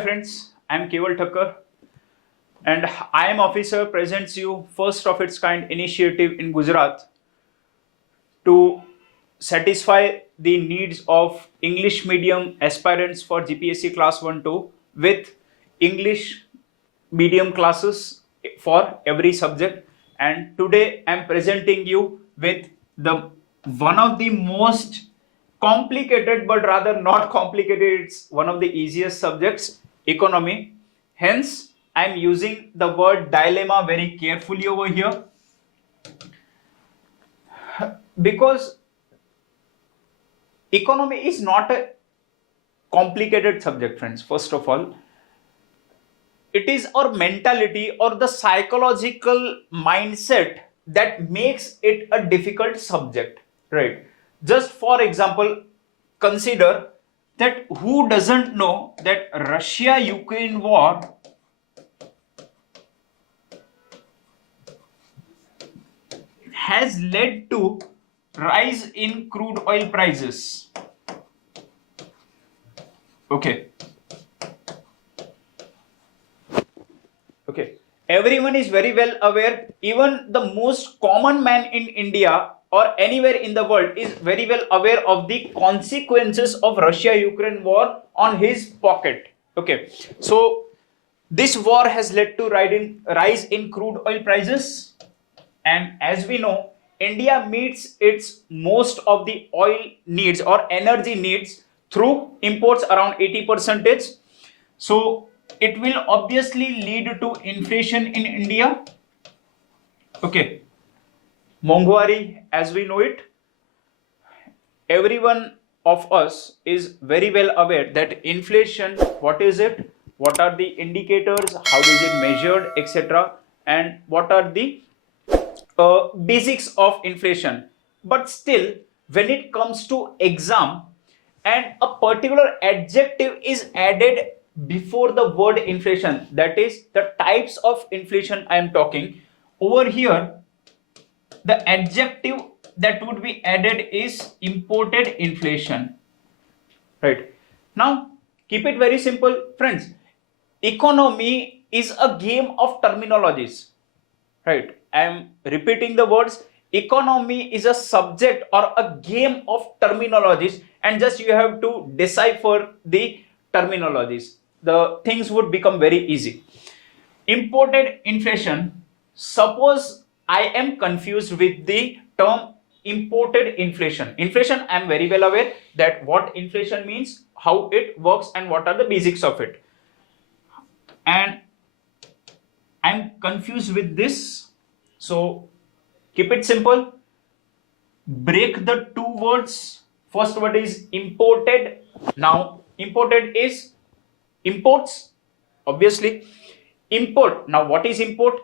friends, I am Keval Thakkar and I am officer presents you first of its kind initiative in Gujarat to satisfy the needs of English medium aspirants for GPSC class 1-2 with English medium classes for every subject. And today I am presenting you with the one of the most complicated but rather not complicated, it's one of the easiest subjects, economy. Hence I am using the word dilemma very carefully over here, because economy is not a complicated subject, friends. First of all, it is our mentality or the psychological mindset that makes it a difficult subject, right? Just for example, consider that who doesn't know that Russia-Ukraine war has led to rise in crude oil prices. Okay, everyone is very well aware, even the most common man in India or anywhere in the world is very well aware of the consequences of Russia-Ukraine war on his pocket. Okay, so this war has led to rise in crude oil prices, and as we know, India meets its most of the oil needs or energy needs through imports around 80%. So it will obviously lead to inflation in India. Okay, Mongwari as we know it. Everyone of us is very well aware that inflation, what is it, what are the indicators, how is it measured, etc., and what are the basics of inflation. But still, when it comes to exam and a particular adjective is added before the word inflation, that is the types of inflation I am talking over here, the adjective that would be added is imported inflation, right? Now keep it very simple, friends. Economy is a game of terminologies, right? I am repeating the words. Economy is a subject or a game of terminologies, and just you have to decipher the terminologies. The things would become very easy. Imported inflation. Suppose I am confused with the term imported inflation. Inflation, I am very well aware that what inflation means, how it works, and what are the basics of it. And I am confused with this. So keep it simple. Break the two words. First word is imported. Now imported is imports, obviously. Import. Now what is import?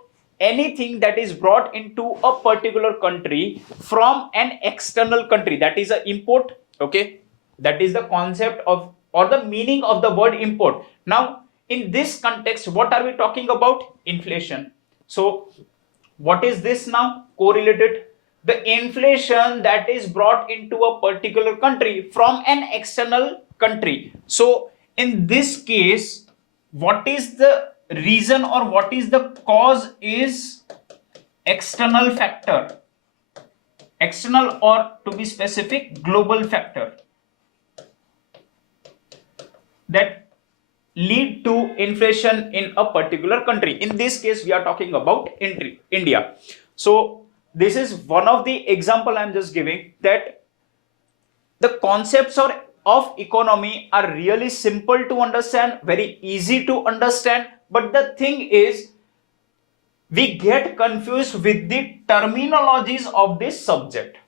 Anything that is brought into a particular country from an external country, that is an import. Okay, that is the concept of or the meaning of the word import. Now in this context, what are we talking about? Inflation. So what is this now? Correlated. The inflation that is brought into a particular country from an external country. So in this case, what is the reason or what is the cause is external factor. External, or to be specific, global factor that lead to inflation in a particular country. In this case, we are talking about India. So this is one of the example I am just giving, that the concepts of economy are really simple to understand, very easy to understand, but the thing is we get confused with the terminologies of this subject.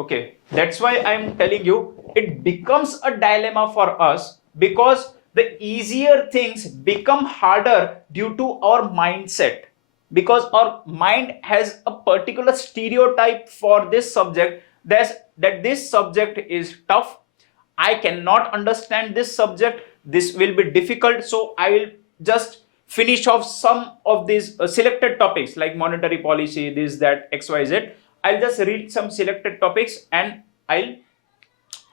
Okay, that's why I am telling you it becomes a dilemma for us, because the easier things become harder due to our mindset, because our mind has a particular stereotype for this subject, that this subject is tough, I cannot understand this subject, this will be difficult. So I will just finish off some of these selected topics like monetary policy, this, that, XYZ. I'll just read some selected topics and I'll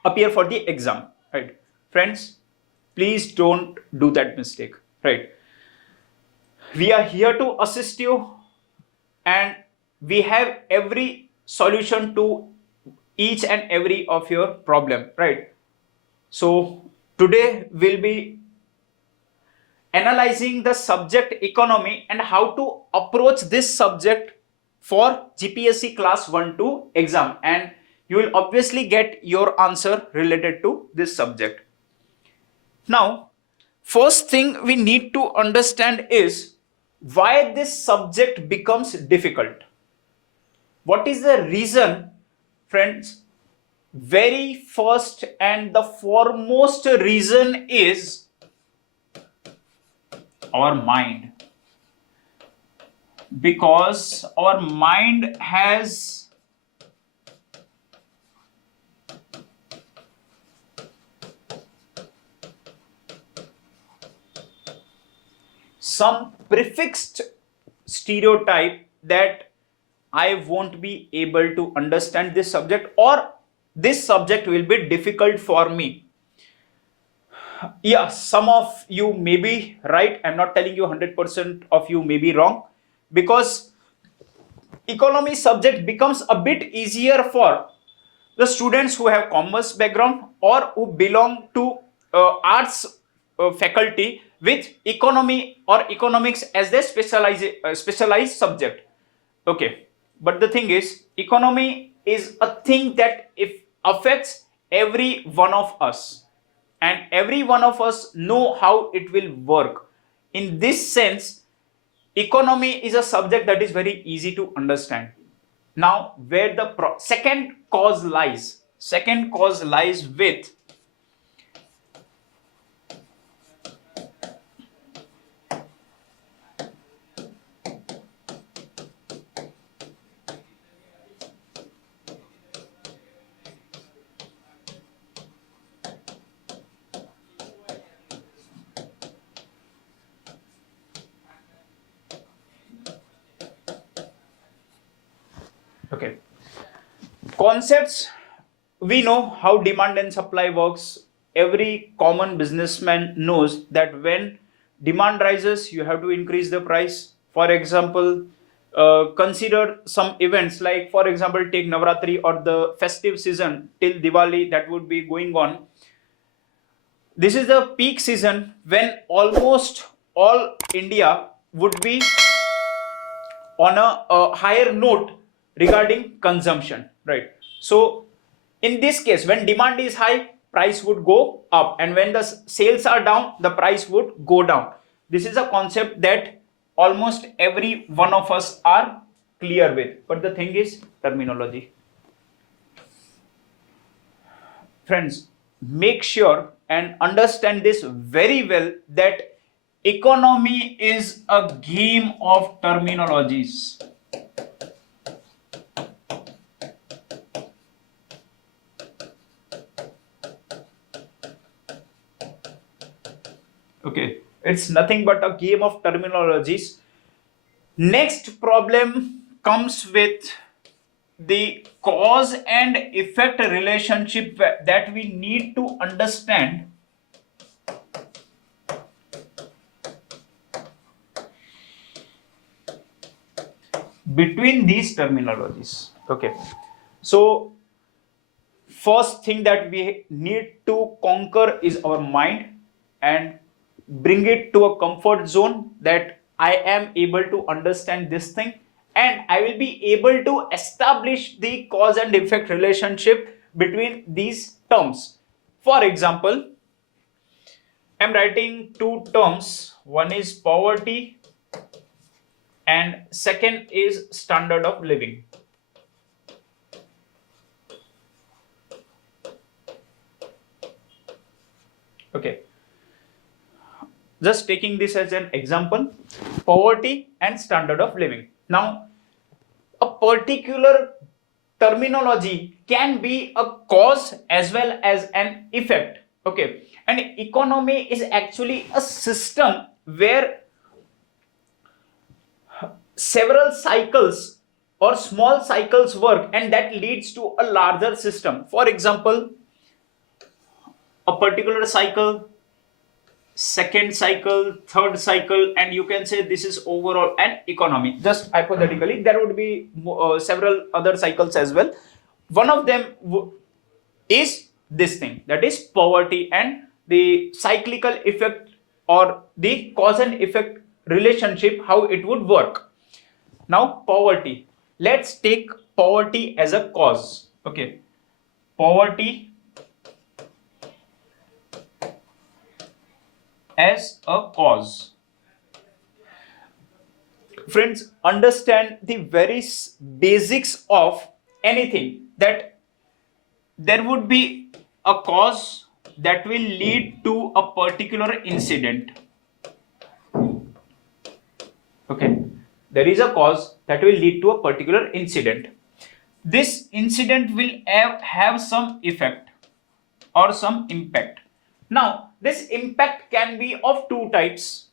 appear for the exam, right? Friends, Please don't do that mistake, right? We are here to assist you, and we have every solution to each and every of your problem, right? So today we'll be analyzing the subject economy and how to approach this subject for GPSC class 1-2 exam, and you will obviously get your answer related to this subject. Now, first thing we need to understand is why this subject becomes difficult. What is the reason, friends? Very first and the foremost reason is our mind. Because our mind has some prefixed stereotype that I won't be able to understand this subject, or this subject will be difficult for me. Yeah, some of you may be right. I'm not telling you 100% of you may be wrong, because economy subject becomes a bit easier for the students who have commerce background or who belong to arts faculty with economy or economics as their specialized subject. Okay, but the thing is, economy is a thing that if affects every one of us, and every one of us know how it will work. In this sense, economy is a subject that is very easy to understand. Now, where the second cause lies with okay, concepts. We know how demand and supply works. Every common businessman knows that when demand rises, you have to increase the price. For example, consider some events like, for example, take Navratri or the festive season till Diwali that would be going on. This is the peak season when almost all India would be on a higher note regarding consumption, right? So in this case, when demand is high, price would go up, and when the sales are down, the price would go down. This is a concept that almost every one of us are clear with, but the thing is terminology. Friends, make sure and understand this very well, that economy is a game of terminologies. Okay, it's nothing but a game of terminologies. Next problem comes with the cause and effect relationship that we need to understand between these terminologies. Okay, so first thing that we need to conquer is our mind and bring it to a comfort zone, that I am able to understand this thing and I will be able to establish the cause and effect relationship between these terms. For example, I'm writing two terms. One is poverty and second is standard of living. Okay, just taking this as an example, poverty and standard of living. Now, a particular terminology can be a cause as well as an effect. Okay, and economy is actually a system where several cycles or small cycles work, and that leads to a larger system. For example, a particular cycle second cycle, third cycle, and you can say this is overall an economy. Just hypothetically, there would be several other cycles as well. One of them is this thing, that is poverty, and the cyclical effect or the cause and effect relationship, how it would work. Now poverty, let's take poverty as a cause. Okay, poverty as a cause. Friends, understand the very basics of anything, that there would be a cause that will lead to a particular incident. Okay, there is a cause that will lead to a particular incident. This incident will have some effect or some impact. Now, this impact can be of two types.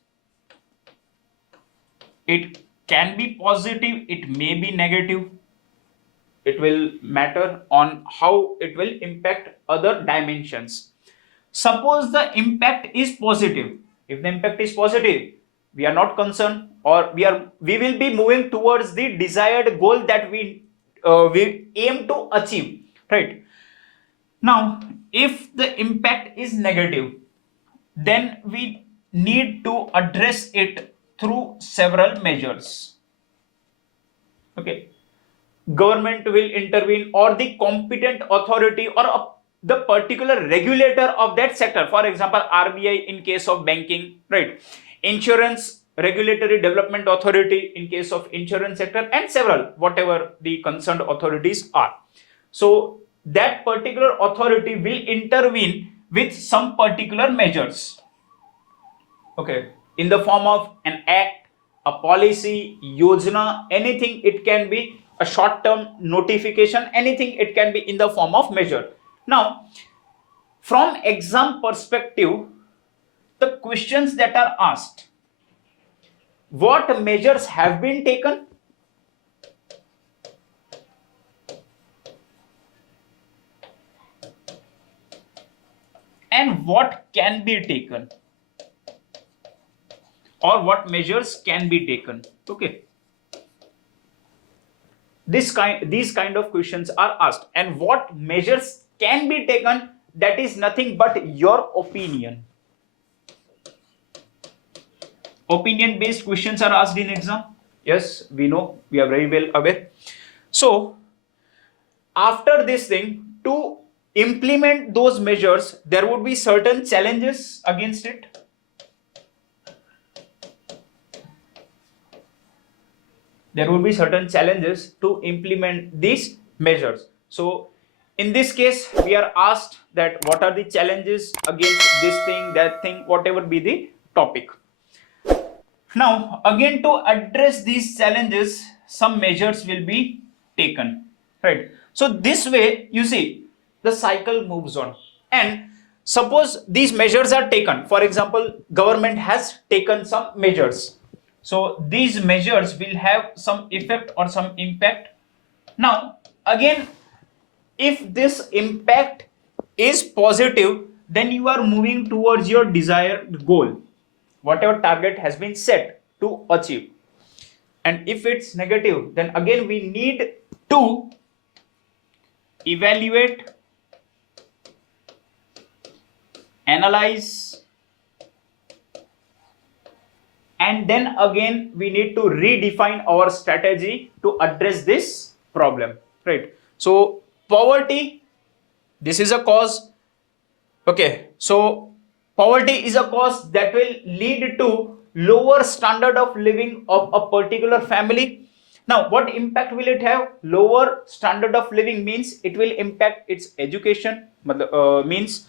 It can be positive, it may be negative. It will matter on how it will impact other dimensions. Suppose the impact is positive. If the impact is positive, we are not concerned, or we will be moving towards the desired goal that we aim to achieve, right? Now, if the impact is negative, then we need to address it through several measures. Okay, government will intervene, or the competent authority, or the particular regulator of that sector. For example, RBI in case of banking, right? Insurance Regulatory Development Authority in case of insurance sector, and several, whatever the concerned authorities are. So that particular authority will intervene with some particular measures. Okay, in the form of an act, a policy, yojana, anything. It can be a short-term notification, anything. It can be in the form of measure. Now, from exam perspective, the questions that are asked: what measures have been taken? And what can be taken? Or what measures can be taken? Okay. These kind of questions are asked. And what measures can be taken, that is nothing but your opinion. Opinion based questions are asked in exam. Yes, we know, we are very well aware. So after this thing, to implement those measures, there would be certain challenges against it. There would be certain challenges to implement these measures. So in this case, we are asked that what are the challenges against this thing, that thing, whatever be the topic. Now, again, to address these challenges, some measures will be taken, right? So this way, you see, the cycle moves on. And suppose these measures are taken. For example, government has taken some measures. So these measures will have some effect or some impact. Now, again, if this impact is positive, then you are moving towards your desired goal, whatever target has been set to achieve. And if it's negative, then again we need to evaluate, analyze, and then again we need to redefine our strategy to address this problem, right? So poverty, this is a cause. Okay, so poverty is a cause that will lead to lower standard of living of a particular family. Now, what impact will it have? Lower standard of living means it will impact its education, means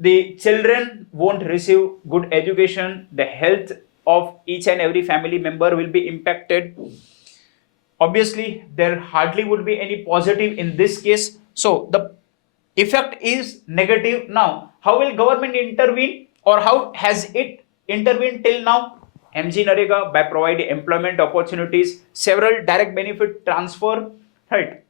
the children won't receive good education, the health of each and every family member will be impacted. Obviously, there hardly would be any positive in this case. So the effect is negative. Now, how will government intervene, or how has it intervened till now? MG Narega, by providing employment opportunities, several direct benefit transfer, right?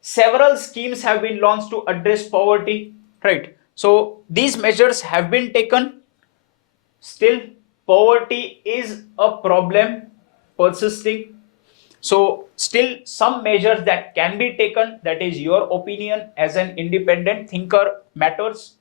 Several schemes have been launched to address poverty, right? So these measures have been taken. Still, poverty is a problem persisting. So still some measures that can be taken, that is your opinion as an independent thinker matters.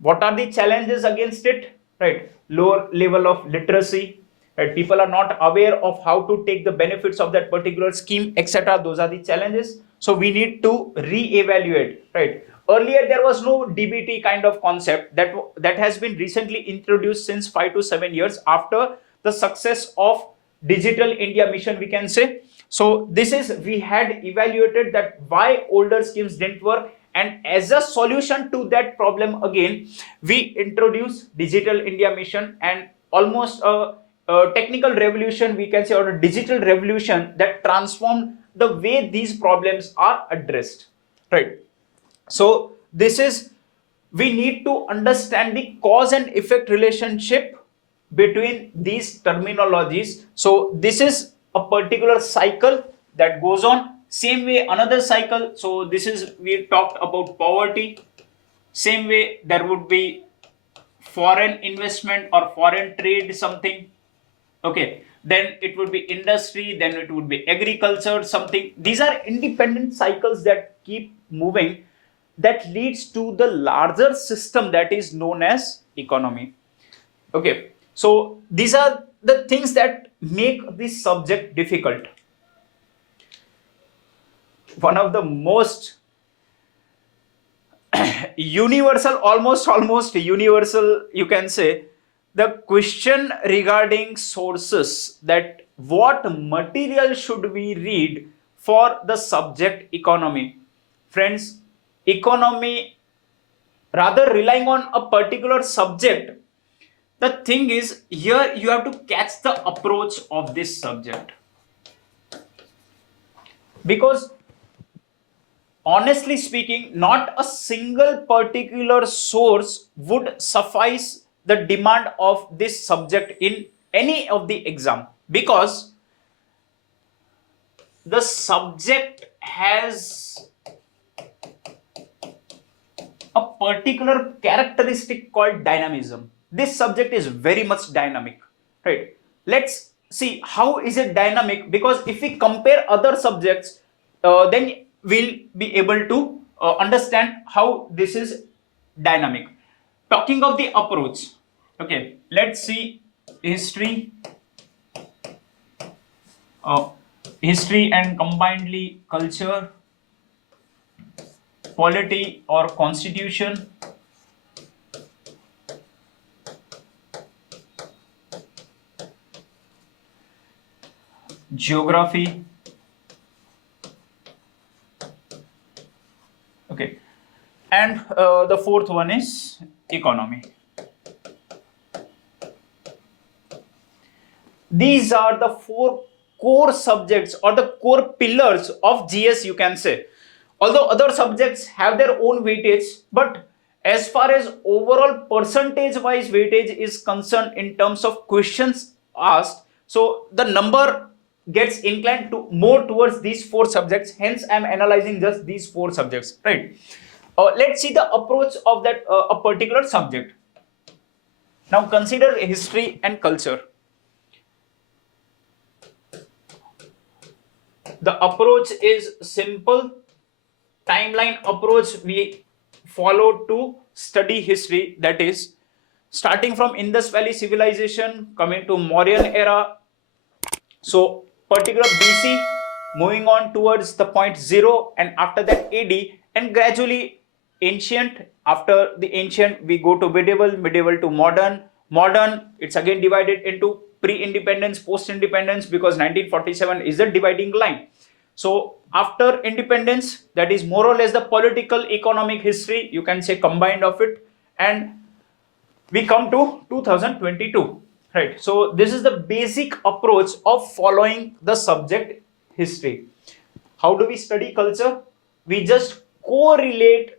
What are the challenges against it? Right, lower level of literacy, right, people are not aware of how to take the benefits of that particular scheme, etc. Those are the challenges. So we need to re-evaluate, right? Earlier there was no DBT kind of concept that has been recently introduced since 5 to 7 years after the success of digital India mission, we can say. So this is, we had evaluated that why older schemes didn't work, and as a solution to that problem again we introduced digital India mission, and almost a technical revolution, we can say, or a digital revolution that transformed the way these problems are addressed, right? So this is, we need to understand the cause and effect relationship between these terminologies. So this is a particular cycle that goes on. Same way another cycle, so this is, we talked about poverty. Same way there would be foreign investment or foreign trade something. Okay, then it would be industry, then it would be agriculture something. These are independent cycles that keep moving, that leads to the larger system that is known as economy. Okay, so these are the things that make this subject difficult. One of the most universal, almost universal, you can say, the question regarding sources, that what material should we read for the subject economy. Friends, economy, rather relying on a particular subject, the thing is here you have to catch the approach of this subject, because honestly speaking, not a single particular source would suffice the demand of this subject in any of the exam, because the subject has a particular characteristic called dynamism. This subject is very much dynamic, right? Let's see how is it dynamic, because if we compare other subjects, then we'll be able to understand how this is dynamic. Talking of the approach, okay, let's see history, history and combinedly culture, polity or constitution, geography, okay, and the fourth one is economy. These are the four core subjects or the core pillars of GS, you can say. Although other subjects have their own weightage, but as far as overall percentage wise weightage is concerned in terms of questions asked, so the number gets inclined to more towards these four subjects. Hence I am analyzing just these four subjects, right? Let's see the approach of that a particular subject. Now consider history and culture. The approach is simple. Timeline approach we follow to study history, that is starting from Indus Valley civilization, coming to Mauryan era, so particular BC, moving on towards the point 0, and after that AD, and gradually ancient. After the ancient we go to medieval, medieval to modern, modern it's again divided into pre-independence, post-independence, because 1947 is the dividing line. So after independence, that is more or less the political economic history, you can say combined of it, and we come to 2022, right? So this is the basic approach of following the subject history. How do we study culture? We just correlate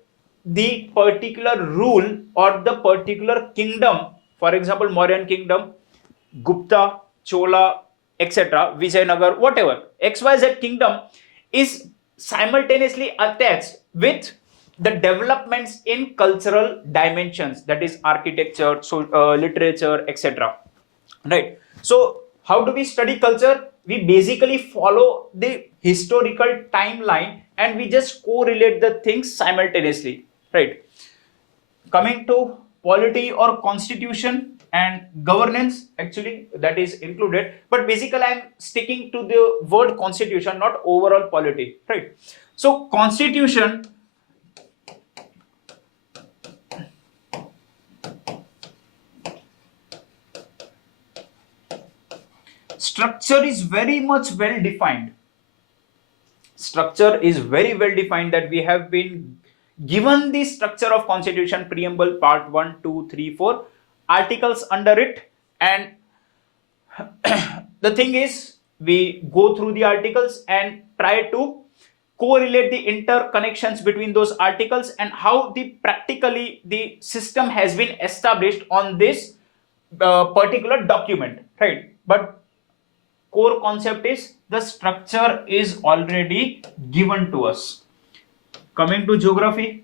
the particular rule or the particular kingdom, for example Mauryan kingdom, Gupta, Chola, etc., Vijayanagar, whatever, XYZ kingdom is simultaneously attached with the developments in cultural dimensions, that is architecture, so literature, etc. Right. So how do we study culture? We basically follow the historical timeline and we just correlate the things simultaneously. Right. Coming to polity or constitution and governance, actually that is included, but basically I'm sticking to the word constitution, not overall polity. Right. So constitution structure is very much well defined. Structure is very well defined, that we have been given the structure of constitution, preamble, part 1, 2, 3, 4, articles under it, and the thing is we go through the articles and try to correlate the interconnections between those articles and how the practically the system has been established on this particular document, right? But core concept is the structure is already given to us. Coming to geography,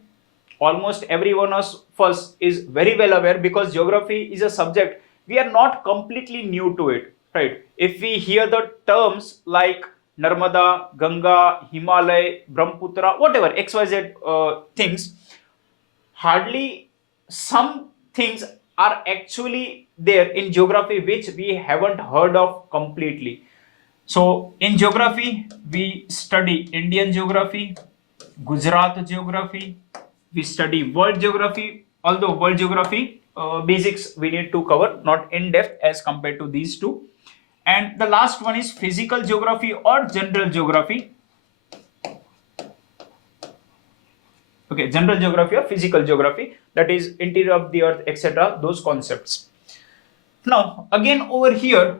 almost every one of us is very well aware, because geography is a subject we are not completely new to it, right? If we hear the terms like Narmada, Ganga, Himalaya, Brahmaputra, whatever XYZ things, hardly some things are actually there in geography which we haven't heard of completely. So in geography, we study Indian geography, Gujarat geography, we study world geography, although world geography basics we need to cover, not in depth as compared to these two. And the last one is physical geography or general geography. Okay, general geography or physical geography, that is interior of the earth, etc., those concepts. Now again over here,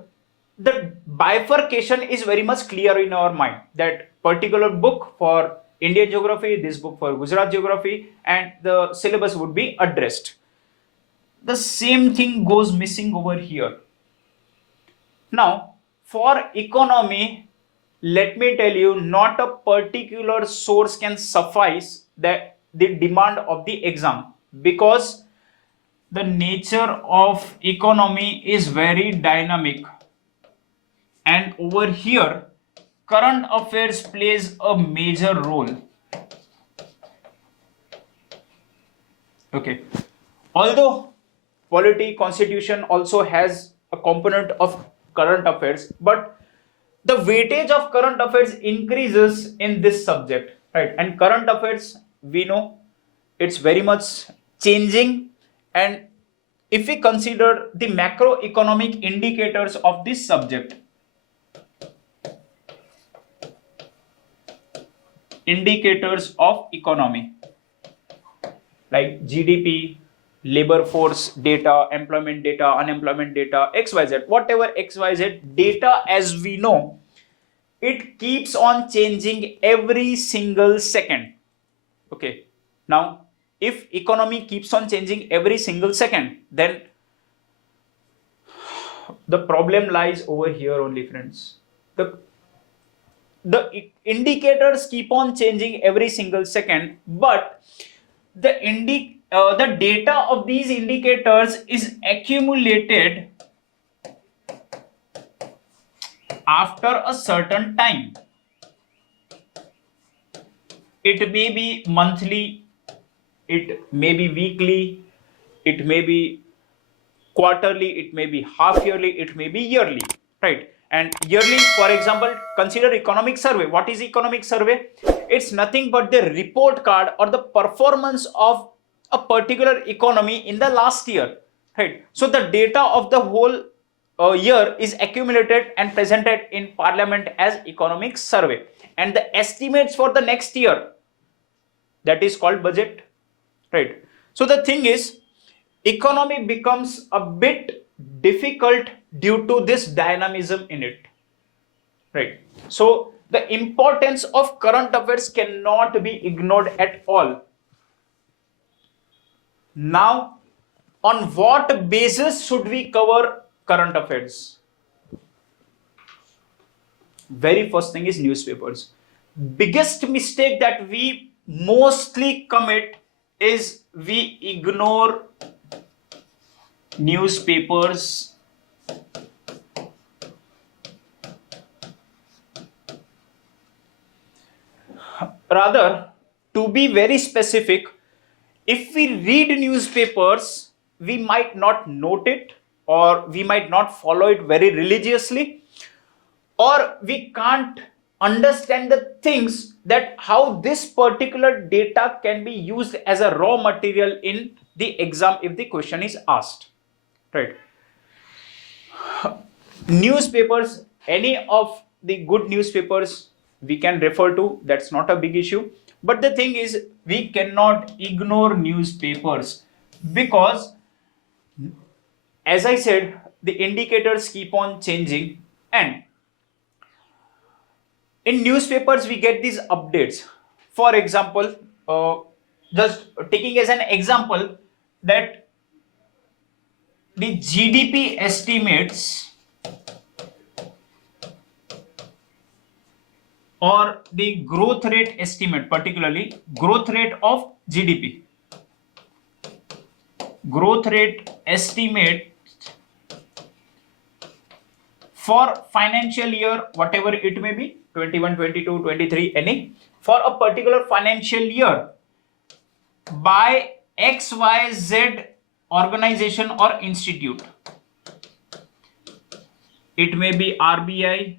the bifurcation is very much clear in our mind, that particular book for Indian geography, this book for Gujarat geography, and the syllabus would be addressed. The same thing goes missing over here. Now for economy, let me tell you, not a particular source can suffice that the demand of the exam, because the nature of economy is very dynamic, and over here current affairs plays a major role. Okay, although polity, constitution also has a component of current affairs, but the weightage of current affairs increases in this subject, right? And current affairs, we know it's very much changing, and if we consider the macroeconomic indicators of this subject, indicators of economy like GDP, labor force data, employment data, unemployment data, XYZ, whatever XYZ data, as we know, it keeps on changing every single second. Okay, now if economy keeps on changing every single second, then the problem lies over here only, friends. The indicators keep on changing every single second, but the data of these indicators is accumulated after a certain time. It may be monthly, it may be weekly, it may be quarterly, it may be half yearly, it may be yearly, right? And yearly, for example, consider economic survey. What is economic survey? It's nothing but the report card or the performance of a particular economy in the last year, right? So the data of the whole year is accumulated and presented in parliament as economic survey, and the estimates for the next year, that is called budget, right? So the thing is, economy becomes a bit difficult due to this dynamism in it, right? So the importance of current affairs cannot be ignored at all. Now, on what basis should we cover current affairs? Very first thing is newspapers. Biggest mistake that we mostly commit is we ignore newspapers, rather, to be very specific, if we read newspapers, we might not note it, or we might not follow it very religiously, or we can't understand the things that how this particular data can be used as a raw material in the exam if the question is asked, right? Newspapers, any of the good newspapers we can refer to, that's not a big issue. But the thing is, we cannot ignore newspapers, because as I said, the indicators keep on changing, and in newspapers we get these updates. For example, just taking as an example, that the GDP estimates or the growth rate estimate, particularly growth rate of GDP, growth rate estimate for financial year, whatever it may be, 21, 22, 23, any, for a particular financial year by XYZ organization or institute. It may be RBI,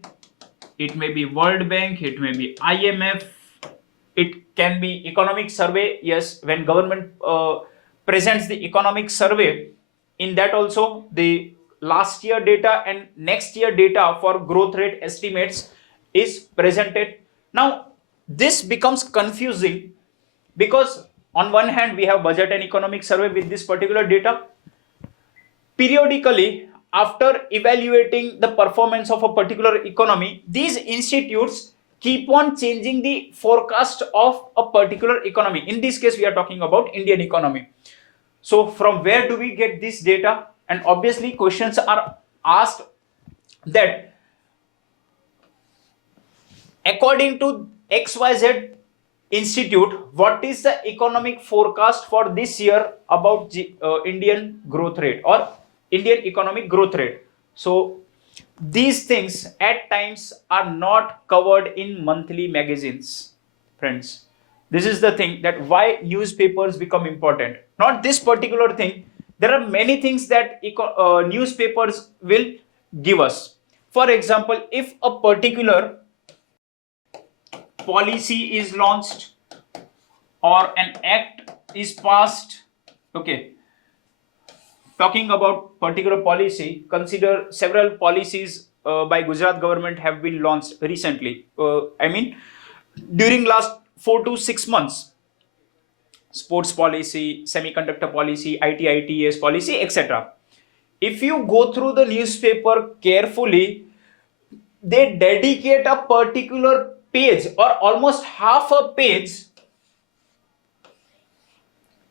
it may be World Bank, it may be IMF, it can be economic survey. Yes, when government presents the economic survey, in that also the last year data and next year data for growth rate estimates is presented. Now this becomes confusing, because on one hand we have budget and economic survey with this particular data. Periodically, after evaluating the performance of a particular economy, these institutes keep on changing the forecast of a particular economy. In this case we are talking about Indian economy. So from where do we get this data? And obviously questions are asked that according to XYZ institute, what is the economic forecast for this year about Indian growth rate or Indian economic growth rate? So these things at times are not covered in monthly magazines, friends. This is the thing, that why newspapers become important. Not this particular thing, there are many things that newspapers will give us. For example, if a particular policy is launched or an act is passed, okay, talking about particular policy, consider several policies by Gujarat government have been launched recently. I mean, during last 4 to 6 months, sports policy, semiconductor policy, ITS policy, etc. If you go through the newspaper carefully, they dedicate a particular page or almost half a page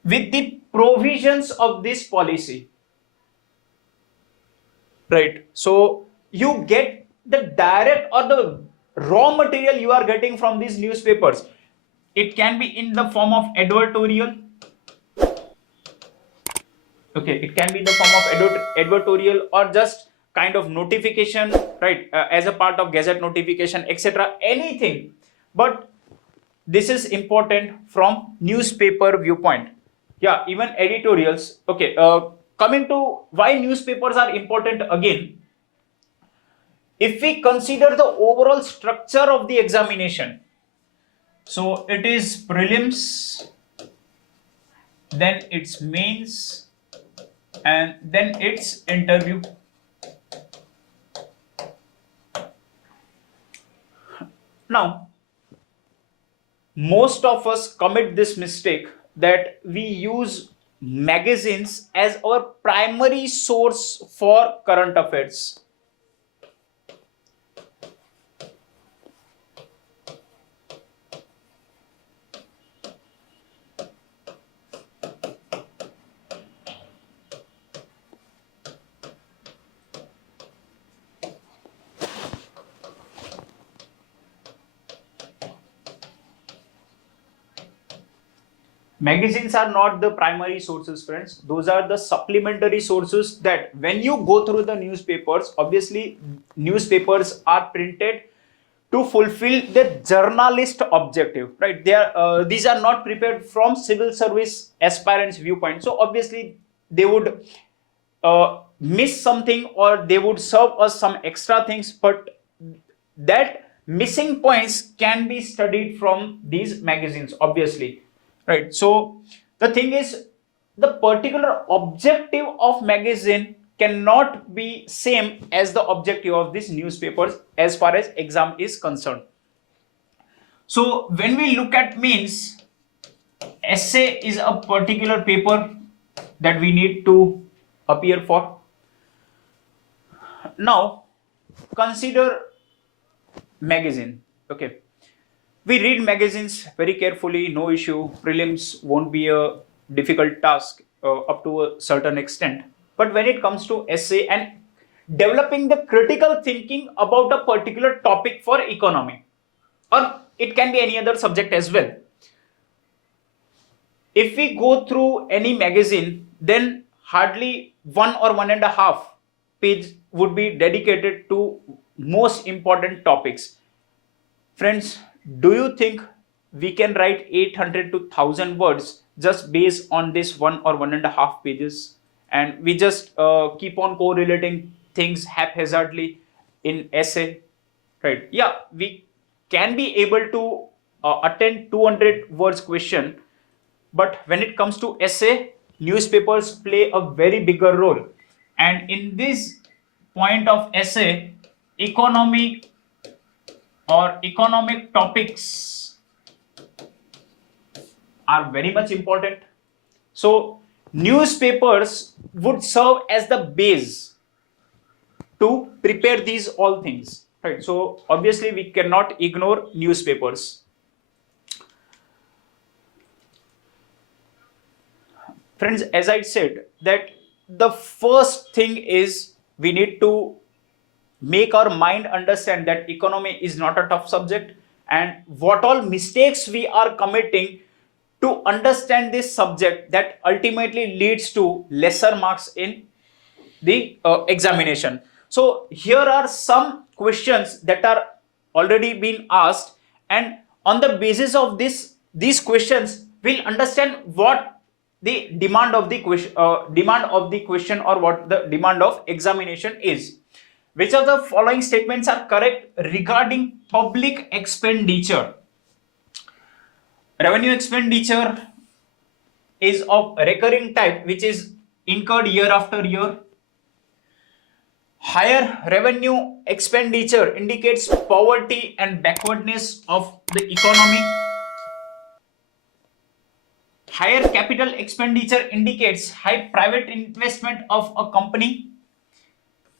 with the provisions of this policy, right? So you get the direct or the raw material you are getting from these newspapers. It can be in the form of advertorial, okay, it can be in the form of advertorial or just kind of notification, right, as a part of gazette notification, etc., anything. But this is important from newspaper viewpoint. Yeah, even editorials. Okay, coming to why newspapers are important again, if we consider the overall structure of the examination, so it is prelims, then it's mains, and then it's interview. Now, most of us commit this mistake that we use magazines as our primary source for current affairs. Magazines are not the primary sources, friends. Those are the supplementary sources that when you go through the newspapers, obviously newspapers are printed to fulfill the journalist objective, right? They are these are not prepared from civil service aspirants viewpoint. So obviously they would miss something, or they would serve us some extra things, but that missing points can be studied from these magazines, obviously, right? So the thing is, the particular objective of magazine cannot be same as the objective of these newspapers as far as exam is concerned. So when we look at means, essay is a particular paper that we need to appear for. Now consider magazine. Okay, we read magazines very carefully, no issue. Prelims won't be a difficult task up to a certain extent. But when it comes to essay and developing the critical thinking about a particular topic for economy, or it can be any other subject as well, if we go through any magazine, then hardly 1 or 1.5 page would be dedicated to most important topics. Friends, do you think we can write 800 to 1000 words just based on this 1 or 1.5 pages, and we just keep on correlating things haphazardly in essay, right? Yeah, we can be able to attend 200 words question, but when it comes to essay, newspapers play a very bigger role. And in this point of essay, economy or economic topics are very much important. So newspapers would serve as the base to prepare these all things, right? So obviously we cannot ignore newspapers. Friends, as I said, that the first thing is we need to make our mind understand that economy is not a tough subject, and what all mistakes we are committing to understand this subject that ultimately leads to lesser marks in the examination. So here are some questions that are already been asked, and on the basis of these questions we'll understand what the demand of the question or what the demand of examination is. Which of the following statements are correct regarding public expenditure? Revenue expenditure is of recurring type, which is incurred year after year. Higher revenue expenditure indicates poverty and backwardness of the economy. Higher capital expenditure indicates high private investment of a company.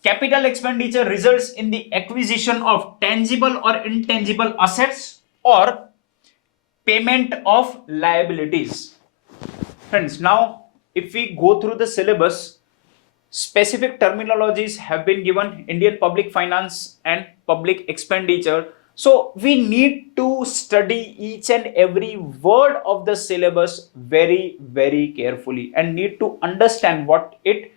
Capital expenditure results in the acquisition of tangible or intangible assets or payment of liabilities. Friends, now if we go through the syllabus, specific terminologies have been given: Indian public finance and public expenditure. So we need to study each and every word of the syllabus very, very carefully and need to understand what it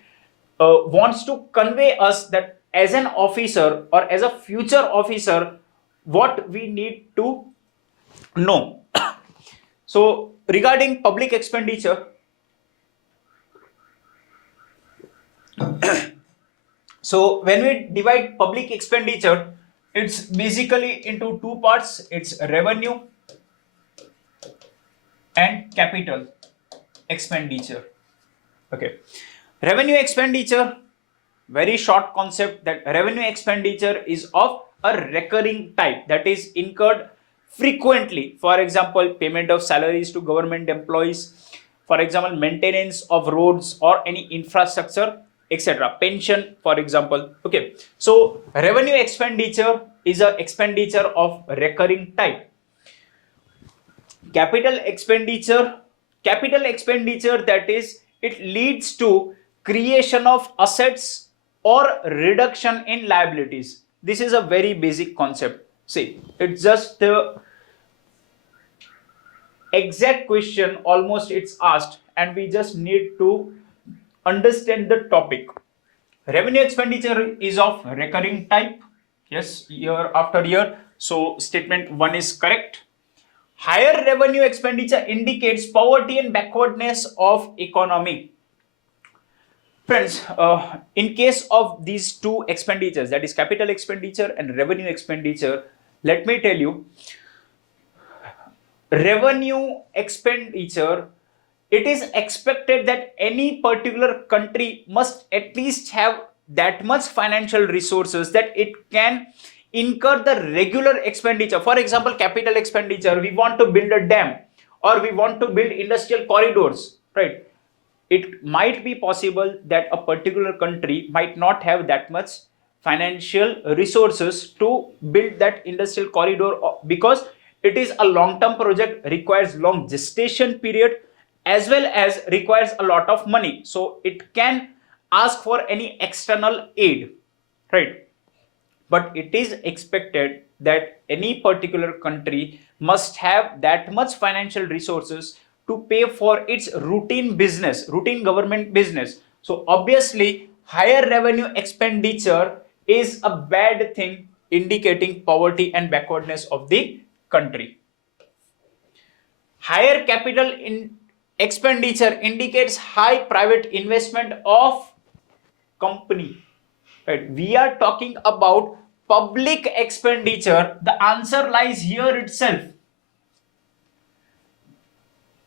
wants to convey us, that as an officer or as a future officer, what we need to know. So regarding public expenditure, so when we divide public expenditure, it's basically into two parts. It's revenue and capital expenditure. Okay, revenue expenditure, very short concept, that revenue expenditure is of a recurring type, that is incurred frequently. For example, payment of salaries to government employees, for example, maintenance of roads or any infrastructure, etc. Pension, for example. Okay, so revenue expenditure is a expenditure of recurring type. Capital expenditure, that is, it leads to creation of assets or reduction in liabilities. This is a very basic concept. See, it's just exact question almost it's asked, and we just need to understand the topic. Revenue expenditure is of recurring type. Yes, year after year. So statement 1 is correct. Higher revenue expenditure indicates poverty and backwardness of economy. Friends, in case of these two expenditures, that is capital expenditure and revenue expenditure, let me tell you, revenue expenditure, it is expected that any particular country must at least have that much financial resources that it can incur the regular expenditure. For example, capital expenditure, we want to build a dam or we want to build industrial corridors, right? It might be possible that a particular country might not have that much financial resources to build that industrial corridor, because it is a long term project, requires long gestation period, as well as requires a lot of money, so it can ask for any external aid, right? But it is expected that any particular country must have that much financial resources to pay for its routine business, routine government business. So obviously higher revenue expenditure is a bad thing, indicating poverty and backwardness of the country. Higher capital expenditure indicates high private investment of company, right? We are talking about public expenditure. The answer lies here itself.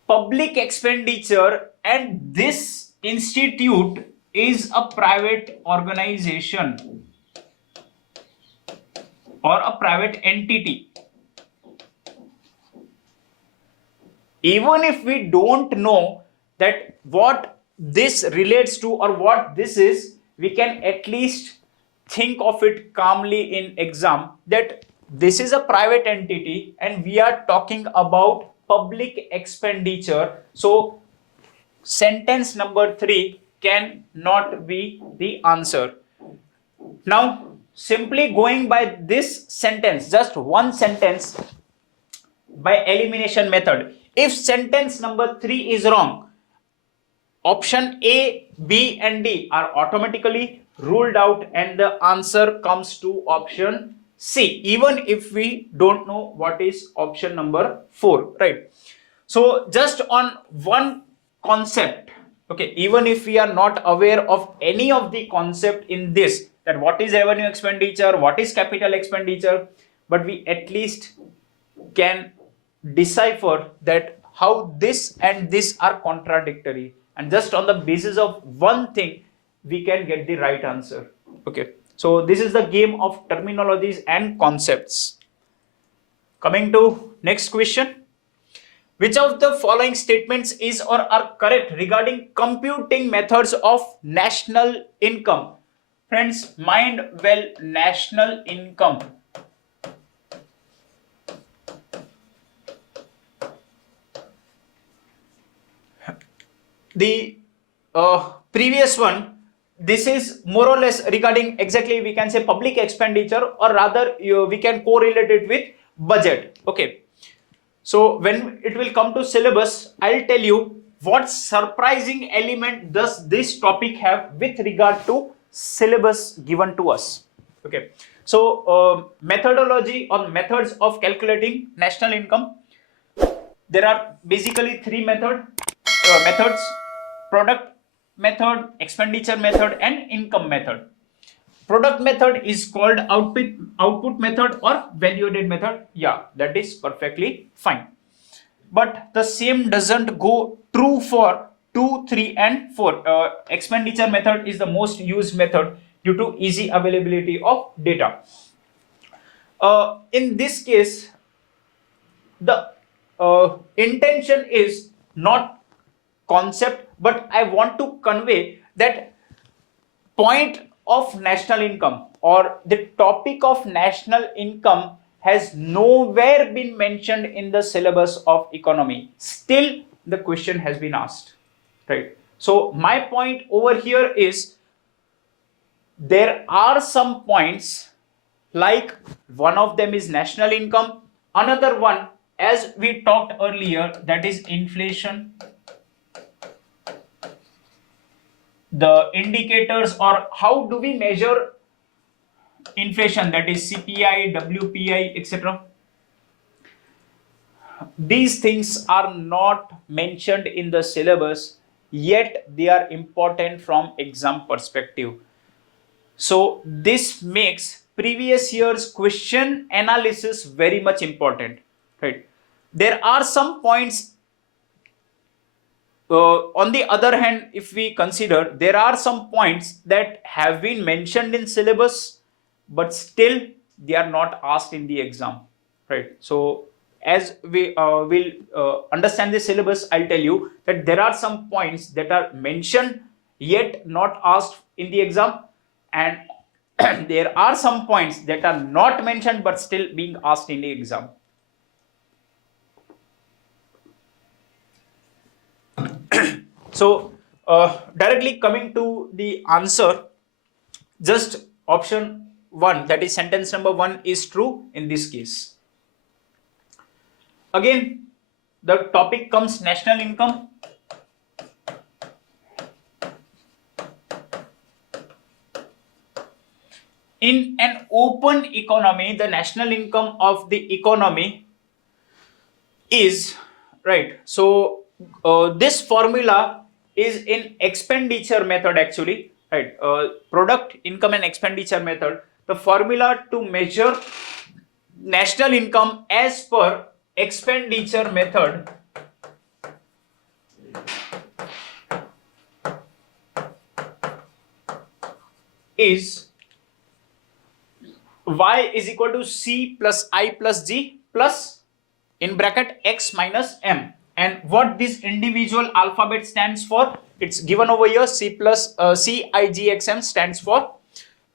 Public expenditure, and this institute is a private organization or a private entity. Even if we don't know that what this relates to or what this is, we can at least think of it calmly in exam that this is a private entity and we are talking about public expenditure. So sentence number 3 cannot be the answer. Now simply going by this sentence, just one sentence, by elimination method, if sentence number 3 is wrong, option A, B and D are automatically ruled out and the answer comes to option C, even if we don't know what is option number 4, right? So just on one concept, okay, even if we are not aware of any of the concept in this, that what is revenue expenditure, what is capital expenditure, but we at least can decipher that how this and this are contradictory, and just on the basis of one thing we can get the right answer. Okay, so this is the game of terminologies and concepts. Coming to next question, which of the following statements is or are correct regarding computing methods of national income? Friends, mind well, national income. The previous one, this is more or less regarding exactly, we can say public expenditure, or rather we can correlate it with budget. Okay, so when it will come to syllabus, I'll tell you what surprising element does this topic have with regard to syllabus given to us. Okay, so methodology or methods of calculating national income, there are basically three methods: product method, expenditure method and income method. Product method is called output method or value added method. Yeah, that is perfectly fine. But the same doesn't go true for 2, 3 and 4. Expenditure method is the most used method due to easy availability of data. In this case, the intention is not concept, but I want to convey that point of national income or the topic of national income has nowhere been mentioned in the syllabus of economy. Still the question has been asked, right? So my point over here is, there are some points, like one of them is national income, another one as we talked earlier, that is inflation. The indicators, or how do we measure inflation, that is CPI, WPI, etc. These things are not mentioned in the syllabus, yet they are important from exam perspective. So this makes previous year's question analysis very much important, right? There are some points. On the other hand, if we consider, there are some points that have been mentioned in syllabus, but still they are not asked in the exam, right? So as we will understand the syllabus, I'll tell you that there are some points that are mentioned yet not asked in the exam, and there are some points that are not mentioned but still being asked in the exam. So directly coming to the answer, just option 1, that is sentence number 1, is true in this case. Again, the topic comes national income. In an open economy, the national income of the economy is, right, so this formula is in expenditure method actually, right? Product, income and expenditure method. The formula to measure national income as per expenditure method is y is equal to c plus I plus g plus in bracket x minus m. And what this individual alphabet stands for, it's given over here. C plus CIGXM stands for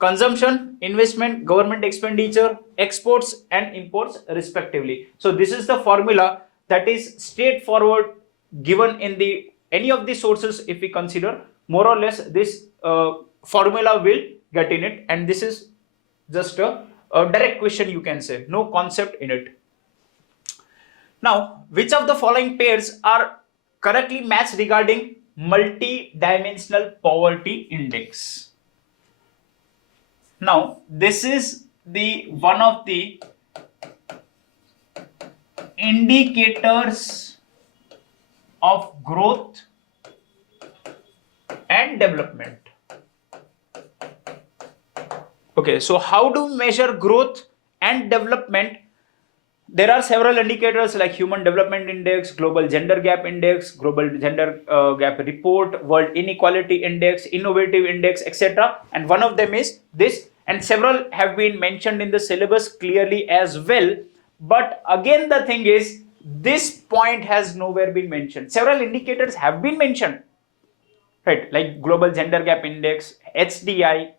consumption, investment, government expenditure, exports and imports respectively. So this is the formula that is straightforward, given in the any of the sources. If we consider, more or less this formula will get in it, and this is just a direct question, you can say, no concept in it. Now, which of the following pairs are correctly matched regarding multi-dimensional poverty index? Now, this is the one of the indicators of growth and development. Okay, so how do we measure growth and development? There are several indicators like Human Development Index, Global Gender Gap Index, Global Gender Gap Report, World Inequality Index, Innovative Index, etc. And one of them is this, and several have been mentioned in the syllabus clearly as well. But again, the thing is, this point has nowhere been mentioned. Several indicators have been mentioned, right? Like Global Gender Gap Index, HDI,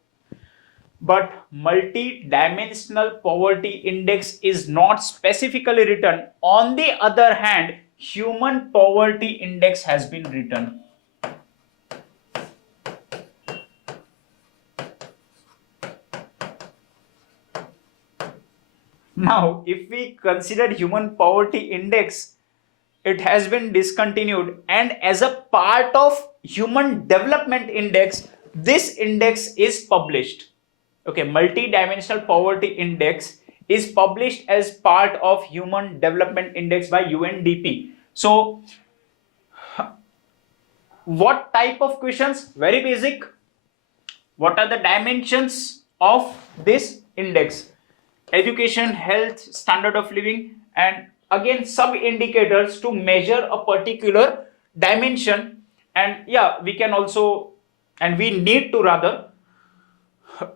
but multi-dimensional poverty index is not specifically written. On the other hand, human poverty index has been written. Now, if we consider human poverty index, it has been discontinued, and as a part of human development index, this index is published. Okay, multi-dimensional poverty index is published as part of human development index by UNDP. So what type of questions? Very basic. What are the dimensions of this index? Education, health, standard of living, and again sub indicators to measure a particular dimension. And yeah, we can also, and we need to rather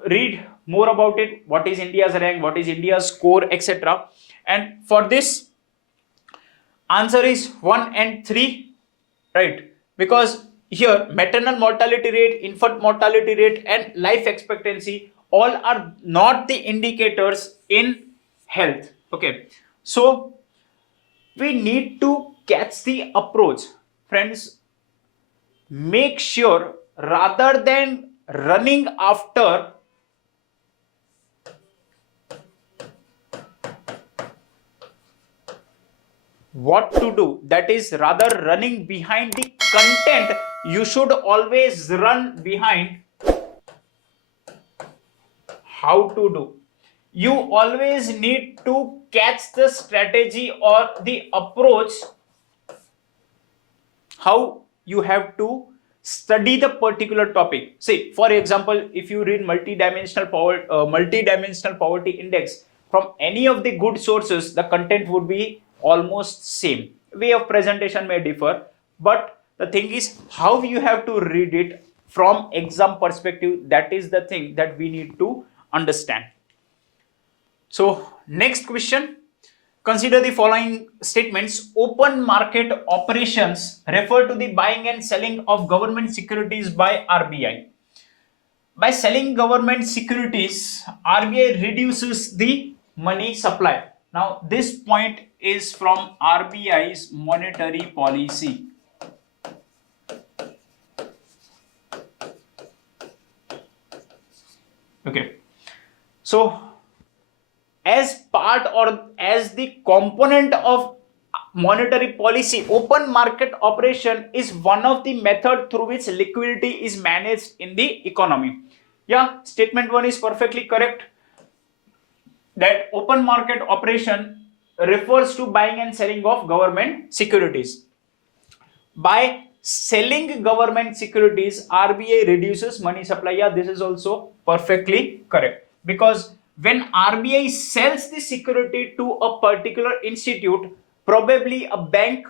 read more about it. What is India's rank, what is India's score, etc. And for this, answer is 1 and 3, right? Because here maternal mortality rate, infant mortality rate, and life expectancy all are not the indicators in health. Okay, so we need to catch the approach, friends. Make sure, rather than running after what to do, that is rather running behind the content, you should always run behind how to do. You always need to catch the strategy or the approach, how you have to study the particular topic. See, for example, if you read multidimensional poverty index from any of the good sources, the content would be almost same. Way of presentation may differ, but the thing is how you have to read it from exam perspective. That is the thing that we need to understand. So next question. Consider the following statements. Open market operations refer to the buying and selling of government securities by RBI. By selling government securities, RBI reduces the money supply. Now, this point is from RBI's monetary policy. Okay. So, as part or as the component of monetary policy, open market operation is one of the method through which liquidity is managed in the economy. Yeah, statement 1 is perfectly correct, that open market operation refers to buying and selling of government securities. By selling government securities, RBI reduces money supply. Yeah, this is also perfectly correct, because when RBI sells the security to a particular institute, probably a bank,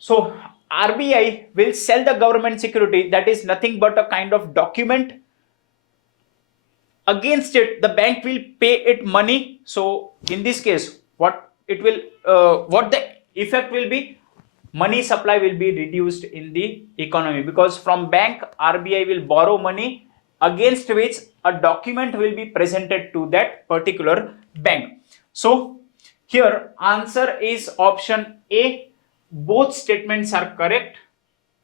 so RBI will sell the government security, that is nothing but a kind of document. Against it, the bank will pay it money. So in this case, what the effect will be, money supply will be reduced in the economy, because from bank RBI will borrow money, against which a document will be presented to that particular bank. So here answer is option A. Both statements are correct,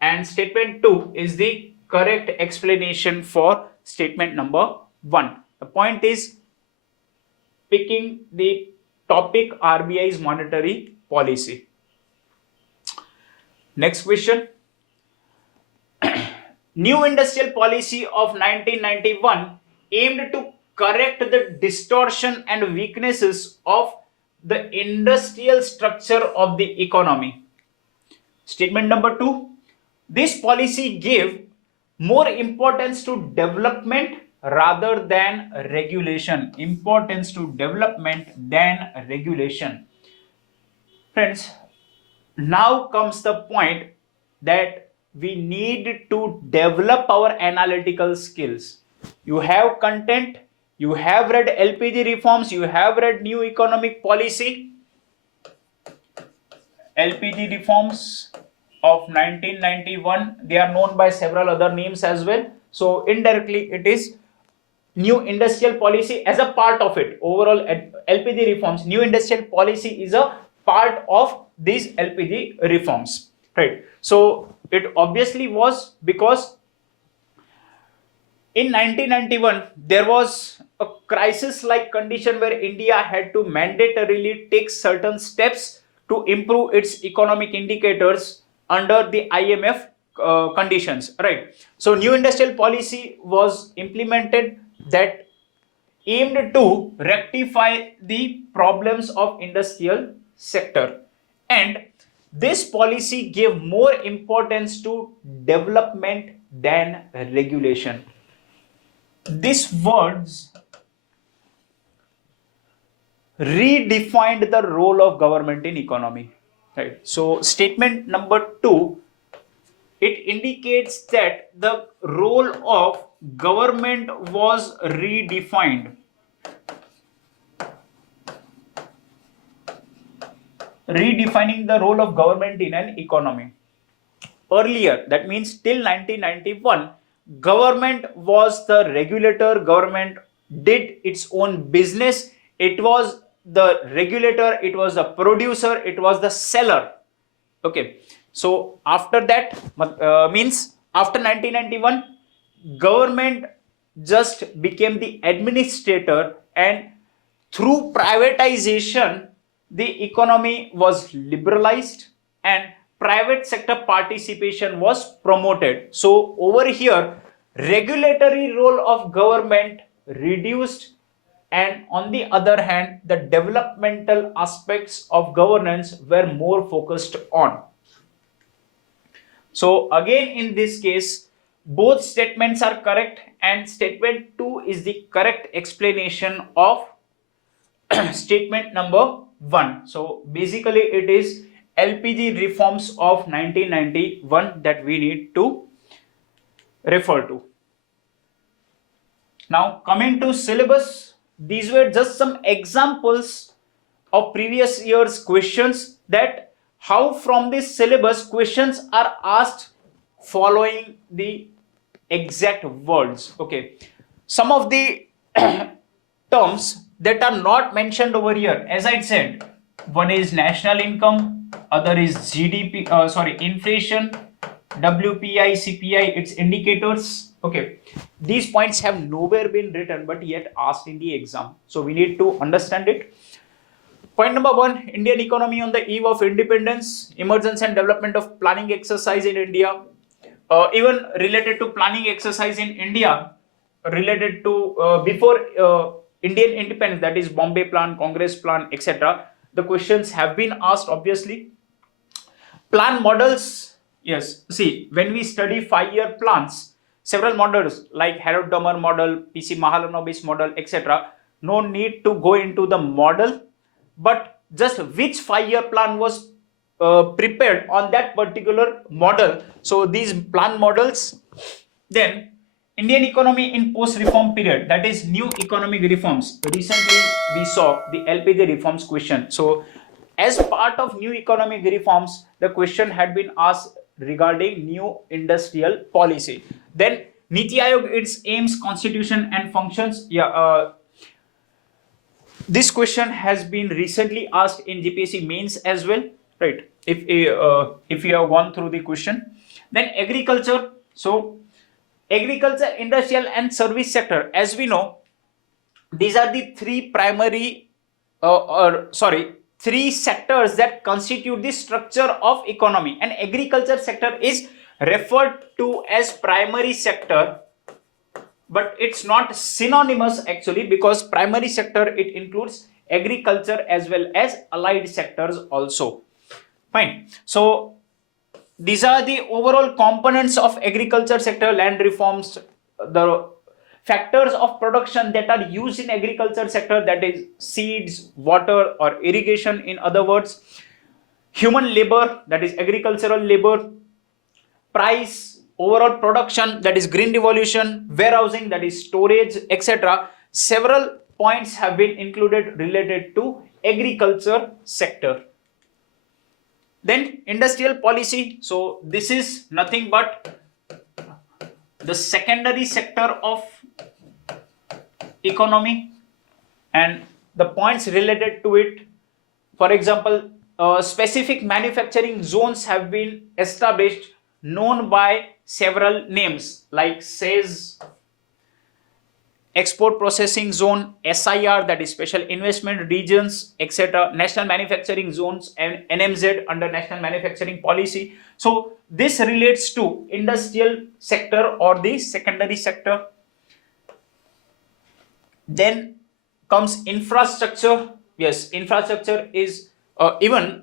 and statement 2 is the correct explanation for statement number 1. The point is picking the topic RBI's monetary policy. Next question. New industrial policy of 1991 aimed to correct the distortion and weaknesses of the industrial structure of the economy. Statement number 2. This policy gave more importance to development rather than regulation. Importance to development than regulation. Friends, now comes the point that we need to develop our analytical skills. You have content, you have read LPG reforms, you have read new economic policy, LPG reforms of 1991, they are known by several other names as well. So indirectly it is new industrial policy as a part of it. Overall LPG reforms, new industrial policy is a part of these LPG reforms, right? So it obviously was because in 1991 there was a crisis like condition where India had to mandatorily take certain steps to improve its economic indicators under the IMF conditions, right? So new industrial policy was implemented that aimed to rectify the problems of industrial sector, and this policy gave more importance to development than regulation. These words redefined the role of government in economy, right? So statement number 2, it indicates that the role of government was redefined. Redefining the role of government in an economy. Earlier, that means till 1991, government was the regulator, government did its own business, it was the regulator, it was the producer, it was the seller. Okay, so after that, means after 1991, government just became the administrator, and through privatization the economy was liberalized and private sector participation was promoted. So over here, regulatory role of government reduced, and on the other hand, the developmental aspects of governance were more focused on. So again, in this case, both statements are correct, and statement 2 is the correct explanation of statement number 1. So basically it is LPG reforms of 1991 that we need to refer to. Now coming to syllabus, these were just some examples of previous year's questions, that how from this syllabus questions are asked following the exact words. Okay, some of the terms that are not mentioned over here, as I said, one is national income, other is GDP, inflation, WPI, CPI, its indicators. Okay, these points have nowhere been written but yet asked in the exam, so we need to understand it. Point number 1, Indian economy on the eve of independence, emergence and development of planning exercise in India. Even related to planning exercise in India, related to before Indian independence, that is Bombay Plan, Congress Plan, etc. The questions have been asked, obviously. Plan models, yes, see, when we study 5-year plans, several models like Harrod-Domar model, PC Mahalanobis model, etc. No need to go into the model, but just which 5-year plan was prepared on that particular model. So these plan models. Then Indian economy in post-reform period, that is new economic reforms. Recently we saw the LPG reforms question. So as part of new economic reforms, the question had been asked regarding new industrial policy. Then Niti Aayog, its aims, constitution and functions. This question has been recently asked in GPSC mains as well, right? If you have gone through the question. Then agriculture. So agriculture, industrial and service sector, as we know, these are the three primary three sectors that constitute the structure of economy, and agriculture sector is referred to as primary sector, but it's not synonymous actually, because primary sector, it includes agriculture as well as allied sectors also. Fine. So these are the overall components of agriculture sector: land reforms, the factors of production that are used in agriculture sector, that is seeds, water or irrigation, in other words, human labor, that is agricultural labor, price, overall production, that is green revolution, warehousing, that is storage, etc. Several points have been included related to agriculture sector. Then industrial policy. So this is nothing but the secondary sector of economy, and the points related to it. For example, specific manufacturing zones have been established, known by several names like SAES, export processing zone, SIR, that is special investment regions, etc., national manufacturing zones, and NMZ under national manufacturing policy. So this relates to industrial sector or the secondary sector. Then comes infrastructure. Yes, infrastructure is even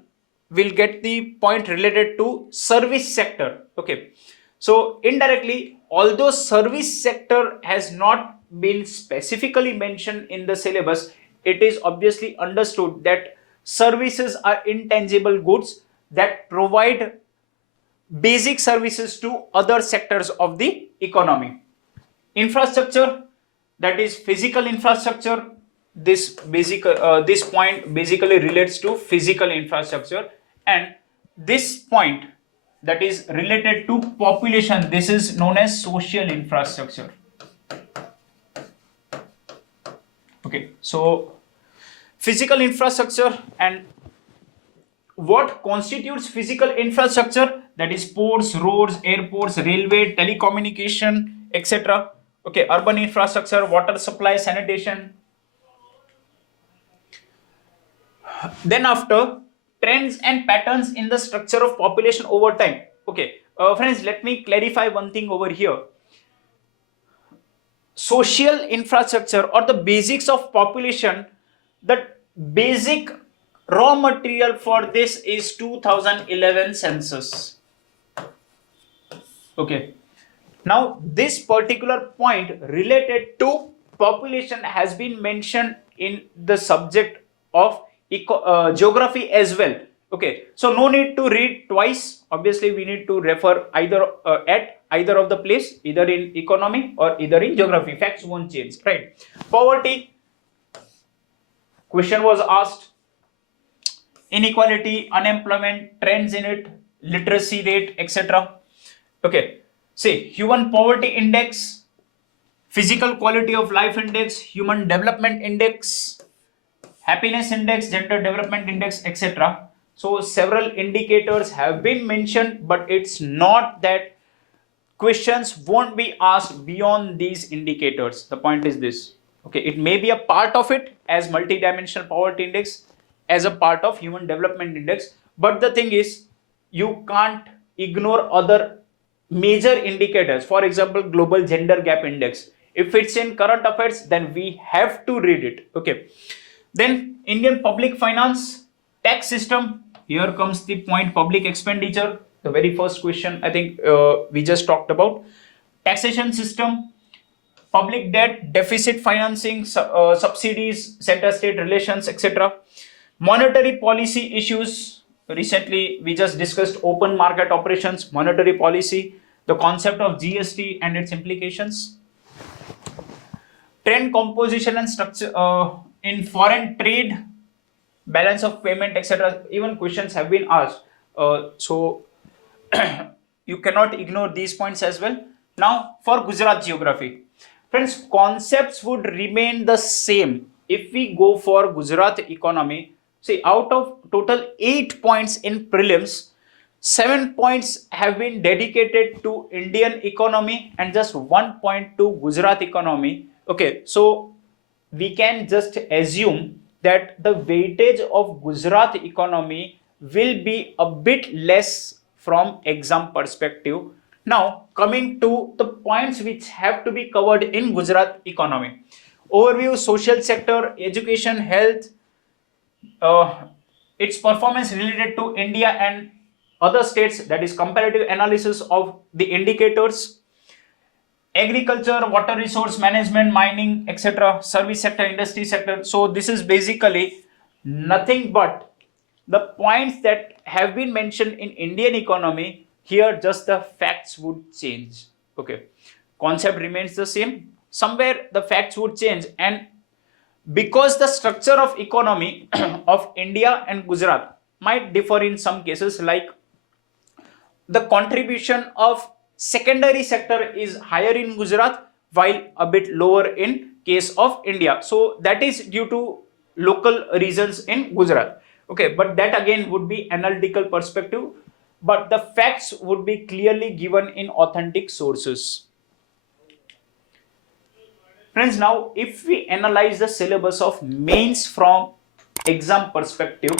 we'll get the point related to service sector. Okay, so indirectly, although service sector has not been specifically mentioned in the syllabus, it is obviously understood that services are intangible goods that provide basic services to other sectors of the economy. Infrastructure, that is physical infrastructure. This point basically relates to physical infrastructure, and this point that is related to population, this is known as social infrastructure. Okay, so physical infrastructure, and what constitutes physical infrastructure, that is ports, roads, airports, railway, telecommunication, etc. Okay, urban infrastructure, water supply, sanitation. Then after, trends and patterns in the structure of population over time. Okay, friends, let me clarify one thing over here. Social infrastructure or the basics of population, the basic raw material for this is 2011 census. Okay, now this particular point related to population has been mentioned in the subject of geography as well. Okay, so no need to read twice. Obviously we need to refer either at either of the place, either in economy or either in geography. Facts won't change, right? Poverty, question was asked. Inequality, unemployment, trends in it, literacy rate, etc. Okay, say human poverty index, physical quality of life index, human development index, happiness index, gender development index, etc. So several indicators have been mentioned, but it's not that questions won't be asked beyond these indicators. The point is this. Okay, it may be a part of it as multidimensional poverty index, as a part of human development index, but the thing is you can't ignore other major indicators. For example, global gender gap index. If it's in current affairs, then we have to read it. Okay, then Indian public finance, tax system. Here comes the point, public expenditure, the very first question I think we just talked about. Taxation system, public debt, deficit financing, subsidies, center state relations, etc. Monetary policy issues, recently we just discussed open market operations, monetary policy, the concept of GST and its implications. Trend composition and structure in foreign trade, balance of payment, etc. Even questions have been asked, so you cannot ignore these points as well. Now for Gujarat geography, friends, concepts would remain the same if we go for Gujarat economy. See, out of total 8 points in prelims, 7 points have been dedicated to Indian economy and just 1 point to Gujarat economy. Okay, so we can just assume that the weightage of Gujarat economy will be a bit less from exam perspective. Now coming to the points which have to be covered in Gujarat economy. Overview, social sector, education, health, its performance related to India and other states, that is comparative analysis of the indicators, agriculture, water resource management, mining, etc., service sector, industry sector. So this is basically nothing but the points that have been mentioned in Indian economy. Here just the facts would change. Okay, concept remains the same, somewhere the facts would change, and because the structure of economy of India and Gujarat might differ in some cases, like the contribution of secondary sector is higher in Gujarat while a bit lower in case of India. So that is due to local reasons in Gujarat. Okay, but that again would be analytical perspective, but the facts would be clearly given in authentic sources. Friends, now if we analyze the syllabus of mains from exam perspective,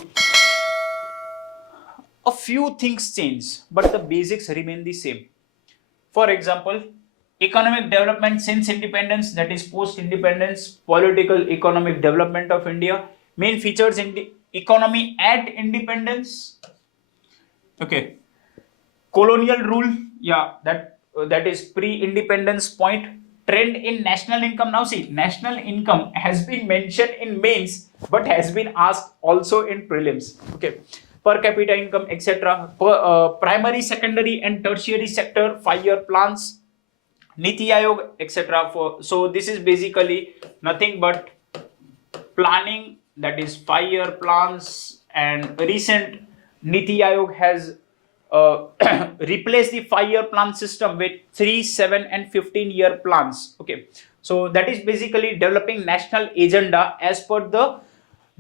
a few things change, but the basics remain the same. For example, economic development since independence, that is post-independence, political economic development of India, main features in the economy at independence. Okay, colonial rule, yeah, that is pre-independence point. Trend in national income. Now see, national income has been mentioned in mains but has been asked also in prelims. Okay, per capita income, etc. Primary, secondary and tertiary sector 5-year plans, Niti Aayog, etc. So this is basically nothing but planning, that is 5-year plans, and recent Niti Aayog has replace the 5-year plan system with 3, 7 and 15-year plans. Okay, so that is basically developing national agenda as per the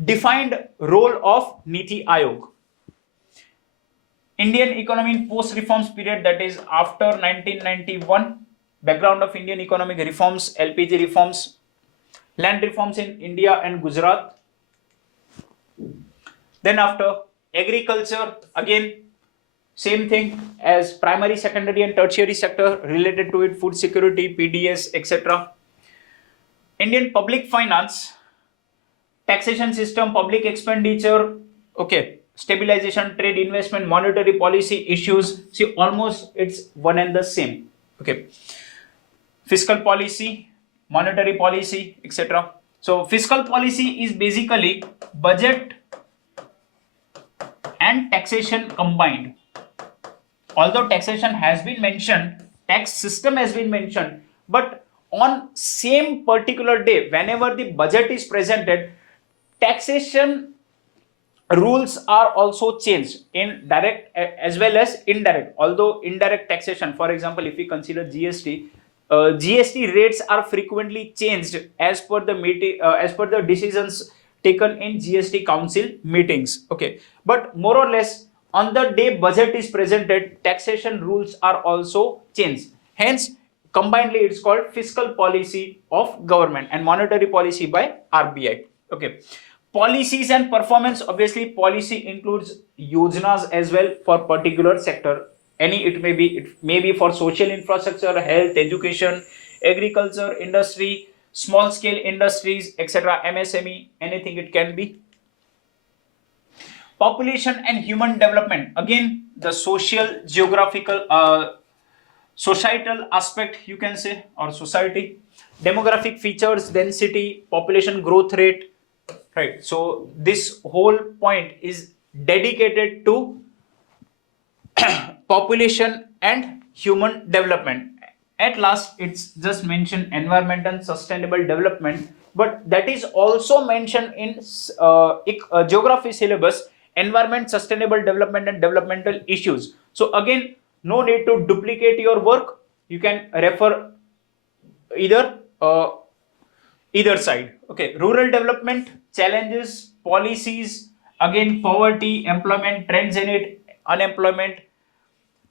defined role of Niti Aayog. Indian economy in post reforms period, that is after 1991, background of Indian economic reforms, LPG reforms, land reforms in India and Gujarat. Then after agriculture, again same thing as primary, secondary and tertiary sector related to it, food security, PDS, etc. Indian public finance, taxation system, public expenditure, okay, stabilization, trade, investment, monetary policy issues. See, almost it's one and the same. Okay, fiscal policy, monetary policy, etc. So fiscal policy is basically budget and taxation combined. Although taxation has been mentioned, tax system has been mentioned, but on same particular day, whenever the budget is presented, taxation rules are also changed in direct as well as indirect. Although indirect taxation, for example, if we consider GST, GST rates are frequently changed as per the as per the decisions taken in GST Council meetings. Okay, but more or less on the day budget is presented, taxation rules are also changed. Hence, combinedly it's called fiscal policy of government and monetary policy by RBI. Okay. Policies and performance, obviously policy includes yojanas as well for particular sector. It may be for social infrastructure, health, education, agriculture, industry, small scale industries, etc., MSME, anything it can be. Population and human development, again the social, geographical, societal aspect you can say, or society. Demographic features, density, population growth rate, right? So this whole point is dedicated to population and human development. At last, it's just mentioned environment and sustainable development, but that is also mentioned in geography syllabus, environment, sustainable development and developmental issues. So again, no need to duplicate your work. You can refer either side. Okay, rural development, challenges, policies, again poverty, employment, trends in it, unemployment.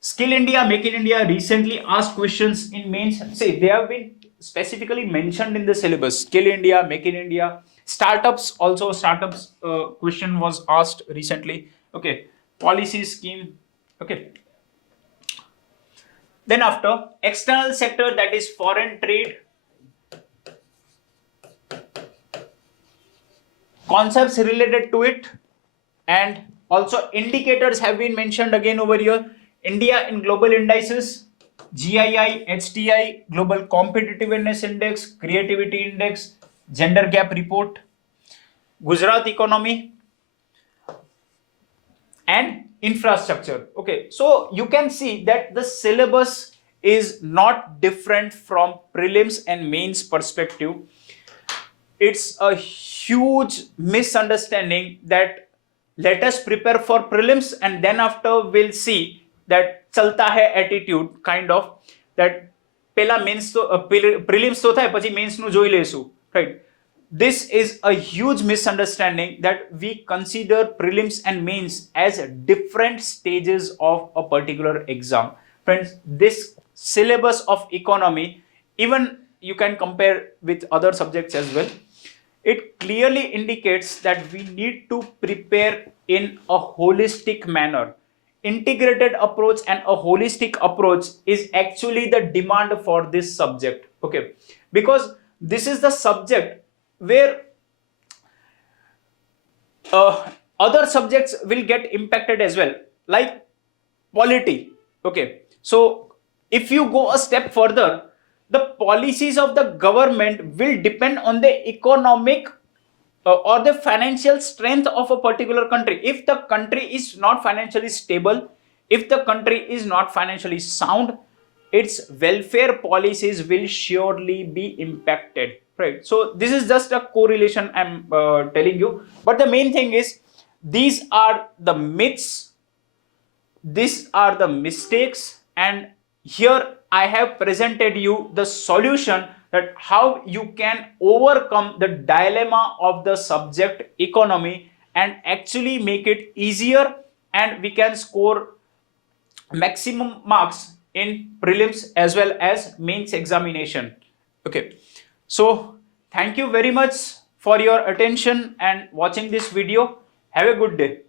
Skill India, Make in India, recently asked questions in mains. Say they have been specifically mentioned in the syllabus. Skill India, Make in India. Startups, also startups question was asked recently. Okay, policy scheme. Okay. Then after external sector, that is foreign trade, concepts related to it, and also indicators have been mentioned again over here. India in global indices, GII, HTI, Global Competitiveness Index, Creativity Index, Gender Gap Report, Gujarat economy, and infrastructure. Okay, so you can see that the syllabus is not different from prelims and mains perspective. It's a huge misunderstanding that let us prepare for prelims and then after we'll see that chalta hai attitude, kind of, that pela mains to prelims to thai pachi mains nu joi lesu, right? This is a huge misunderstanding that we consider prelims and mains as different stages of a particular exam. Friends, this syllabus of economy, even you can compare with other subjects as well, it clearly indicates that we need to prepare in a holistic manner. Integrated approach and a holistic approach is actually the demand for this subject. Okay, because this is the subject where other subjects will get impacted as well, like polity. Okay, so if you go a step further, the policies of the government will depend on the economic or the financial strength of a particular country. If the country is not financially stable, if the country is not financially sound, its welfare policies will surely be impacted, right? So this is just a correlation I'm telling you, but the main thing is these are the myths, these are the mistakes, and here I have presented you the solution, that how you can overcome the dilemma of the subject economy and actually make it easier, and we can score maximum marks in prelims as well as mains examination. Okay, so thank you very much for your attention and watching this video. Have a good day.